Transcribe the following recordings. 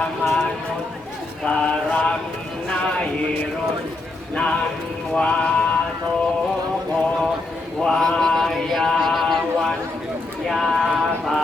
มานุสรังนายรุนนันวาโตโกวายาวันยาบา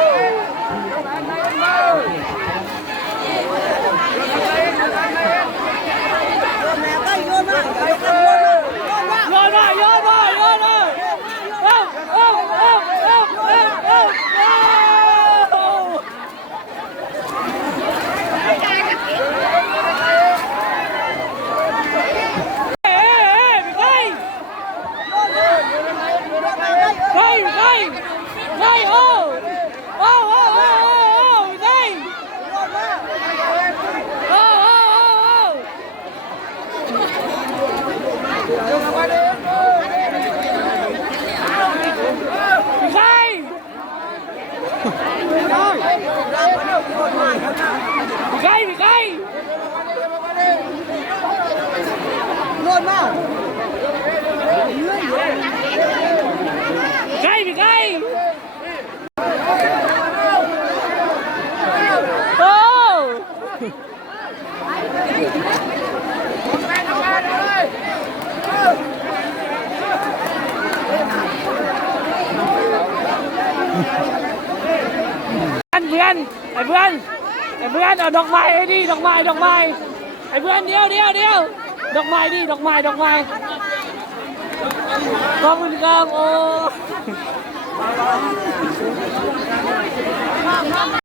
Dây, dây, dây, ô, ô, ô, ô, ô, dây. Ô, ô, ô, ô. Dây. Dây, dây. Luôn mà. เพื่อนไอ้เพื่อนไอ้เพื่อนเอาดอกไม้ไอ้ดิดอกไม้ดอกไม้ไอ้เพื่อนเดียวเดียวเดียวดอกไม้ดิดอกไม้ดอกไม้ขอบคุณครับโอ้